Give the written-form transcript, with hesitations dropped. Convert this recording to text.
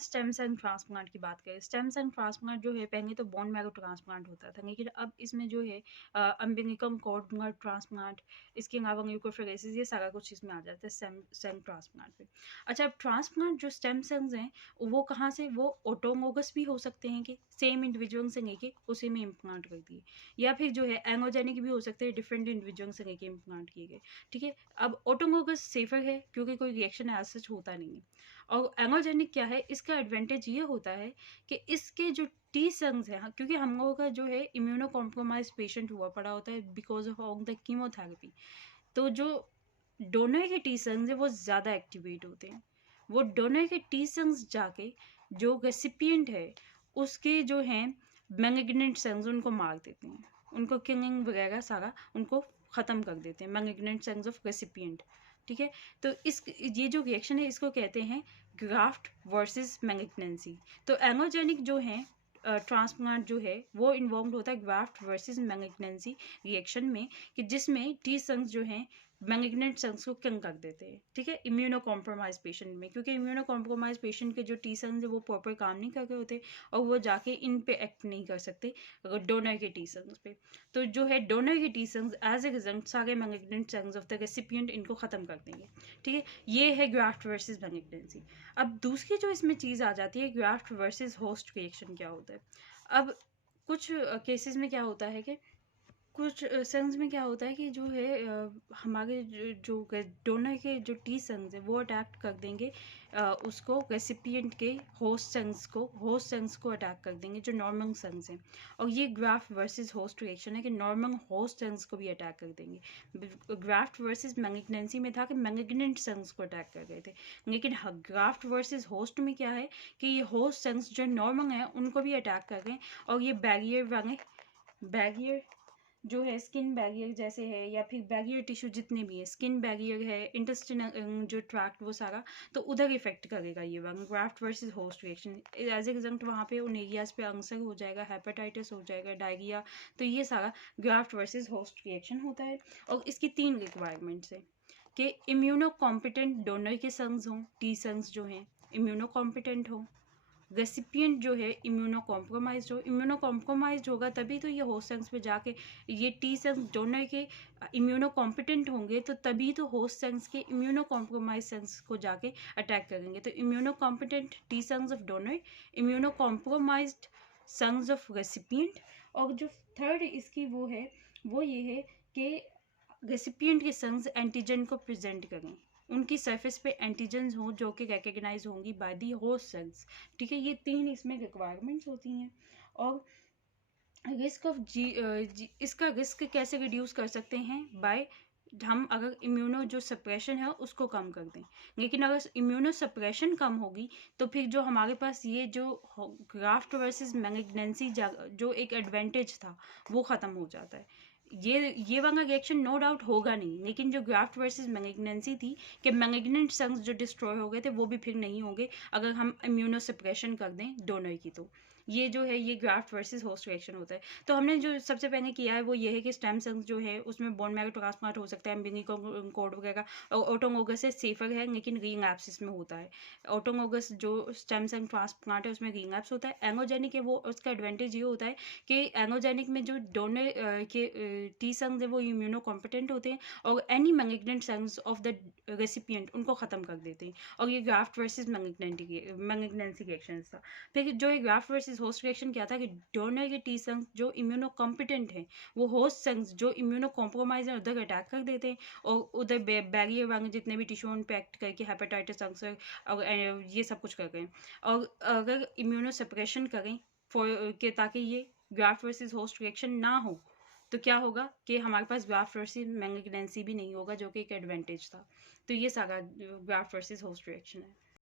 Stem cell transplant की बात करें। स्टेम सेल ट्रांसप्लांट जो है पहले तो बोन मैरो ट्रांसप्लांट होता था, लेकिन अब इसमें जो है अम्बिलिकल कॉर्ड ट्रांसप्लांट, इसके अलावा ल्यूकोफिलेसिस, ये सारा कुछ इसमें आ जाता है स्टेम सेल ट्रांसप्लांट पे। अच्छा, अब ट्रांसप्लांट जो स्टेम सेल्स हैं वो कहाँ से, वो ऑटोलोगस भी हो सकते हैं कि सेम इंडिविजुअल से लेके उसी में इम्प्लांट कर दिए, या फिर जो है एलोजेनिक भी हो सकते हैं, डिफरेंट इंडिविजुअल से लेके इम्प्लांट किए गए। ठीक है, अब ऑटोलोगस सेफर है क्योंकि कोई रिएक्शन एज सच होता नहीं है। और एलोजेनिक क्या है, इसका एडवांटेज ये होता है कि इसके जो टी सेल्स हैं, क्योंकि हम लोगों का जो है इम्यूनो कॉम्प्रोमाइज पेशेंट हुआ पड़ा होता है बिकॉज ऑफ द कीमोथेरेपी, तो जो डोनर के टी सेल्स हैं वो ज़्यादा एक्टिवेट होते हैं। वो डोनर के टी सेल्स जाके जो रेसिपिएंट है उसके जो हैं मैलिग्नेंट सेल्स उनको मार देते हैं, उनको किलिंग वगैरह सारा उनको ख़त्म कर देते हैं, मैलिग्नेंट सेल्स ऑफ रेसिपिएंट। ठीक है, तो इस ये जो रिएक्शन है इसको कहते हैं ग्राफ्ट वर्सेस मैलिग्नेंसी। तो एलोजेनिक जो है ट्रांसप्लांट जो है वो इन्वॉल्व होता है ग्राफ्ट वर्सेस मैलिग्नेंसी रिएक्शन में, कि जिसमें टी सेल्स जो हैं मैलिग्नेंट सेल्स को किल कर देते हैं। ठीक है, इम्यूनो कॉम्प्रोमाइज पेशेंट में, क्योंकि इम्यूनो कॉम्प्रोमाइज पेशेंट के जो टी सेल्स है वो प्रॉपर काम नहीं कर रहे होते और वो जाके इन पे एक्ट नहीं कर सकते डोनर के टी सेल्स पे। तो जो है डोनर के T cells as a result सारे malignant cells of the recipient इनको ख़त्म कर देंगे। ठीक है, ये है ग्राफ्ट वर्सेस मैलिग्नेंसी। अब दूसरी जो इसमें चीज़ आ जाती है ग्राफ्ट वर्सेस होस्ट रिएक्शन क्या होता है। अब कुछ केसेस में क्या होता है कि कुछ सेल्स में क्या होता है कि जो है हमारे जो डोनर के जो टी सेल्स हैं वो अटैक कर देंगे उसको रेसिपिएंट के होस्ट सेल्स को अटैक कर देंगे जो नॉर्मल सेल्स हैं। और ये ग्राफ्ट वर्सेस होस्ट रिएक्शन है कि नॉर्मल होस्ट सेल्स को भी अटैक कर देंगे। ग्राफ्ट वर्सेस मैलिग्नेंसी में था कि मैलिग्नेंट सेल्स को अटैक कर गए थे, लेकिन ग्राफ्ट वर्सेस होस्ट में क्या है कि ये होस्ट सेल्स जो नॉर्मल हैं उनको भी अटैक कर गए। और ये बैरियर जो है स्किन बैरियर जैसे है या फिर बैरियर टिश्यू जितने भी है, स्किन बैरियर है, इंटेस्टाइनल जो ट्रैक्ट वो सारा, तो उधर इफेक्ट करेगा ये graft versus host reaction. As a result वहाँ पे उन एरियाज पे अल्सर हो जाएगा, हेपेटाइटिस हो जाएगा, डायरिया। तो ये सारा ग्राफ्ट वर्सेस होस्ट रिएक्शन होता है। और इसकी 3 रिक्वायरमेंट्स है कि इम्यूनो कॉम्पिटेंट डोनर के सेल्स हों, टी सेल्स जो हैं इम्यूनो कॉम्पिटेंट हों, रेसिपिएंट जो है इम्यूनो कॉम्प्रोमाइज हो। इम्यूनो कॉम्प्रोमाइज होगा तभी तो ये होस्ट सेल्स पे जाके ये टी सेल्स डोनर के इम्यूनो कॉम्पिटेंट होंगे, तो तभी तो होस्ट सेल्स के इम्यूनो कॉम्प्रोमाइज सेल्स को जाके अटैक करेंगे। तो immunocompetent T cells of donor, immunocompromised cells of recipient. और जो थर्ड इसकी वो ये है कि रेसिपिएंट के सेल्स एंटीजन को प्रेजेंट करें, उनकी सरफेस पे एंटीजन्स हों जो कि रिकग्नाइज होंगी बाय दी होस्ट सेल्स। ठीक है, ये 3 इसमें रिक्वायरमेंट्स होती हैं। और रिस्क ऑफ इसका रिस्क कैसे रिड्यूस कर सकते हैं, बाय हम अगर इम्यूनो जो सप्रेशन है उसको कम कर दें। लेकिन अगर इम्यूनो सप्रेशन कम होगी तो फिर जो हमारे पास ये जो ग्राफ्ट वर्सेस मैलिग्नेंसी जो एक एडवांटेज था वो ख़त्म हो जाता है। ये वाला रिएक्शन नो डाउट होगा नहीं, लेकिन जो ग्राफ्ट वर्सेस मैलिग्नेंसी थी कि मैलिग्नेंट सेल्स जो डिस्ट्रॉय हो गए थे वो भी फिर नहीं होंगे अगर हम इम्यूनो सप्रेशन कर दें डोनर की। तो ये जो है ये ग्राफ्ट वर्सेस होस्ट रिएक्शन होता है। तो हमने जो सबसे पहले किया है वो ये है कि स्टेम सेल्स जो है उसमें बोन मैरो ट्रांसप्लांट हो सकता है, अम्बिलिकल कॉर्ड वगैरह, और ऑटोलोगस से सेफर है लेकिन रिलैप्स इसमें होता है। ऑटोलोगस जो स्टेम सेल ट्रांसप्लांट है उसमें रिलैप्स होता है। एलोजेनिक है वो उसका एडवांटेज ये होता है कि एलोजेनिक में जो डोनर के टी सेल्स है वो इम्यूनो कॉम्पिटेंट होते हैं और any malignant cells of the recipient उनको ख़त्म कर देते हैं। और ये ग्राफ्ट वर्सेस मैलिग्नेंसी रिएक्शन था। फिर जो ये ग्राफ्ट वर्सेस होस्ट रिएक्शन क्या था कि डोनर के टी सेल्स जो इम्यूनो कॉम्पिटेंट हैं वो होस्ट सेल्स जो इम्यूनो कॉम्प्रोमाइज है उधर अटैक कर देते हैं और उधर बैरियर वाले जितने भी टिश्यू उन पे एक्ट करके हेपेटाइटिस, अल्सर और ये सब कुछ कर गए। और अगर इम्यूनो सप्रेशन करें के ताकि ये ग्राफ्ट वर्सेस होस्ट रिएक्शन ना हो तो क्या होगा कि हमारे पास ग्राफ्ट वर्सेस मैलिग्नेंसी भी नहीं होगा जो कि एक एडवांटेज था। तो ये सारा ग्राफ्ट वर्सेस होस्ट रिएक्शन है।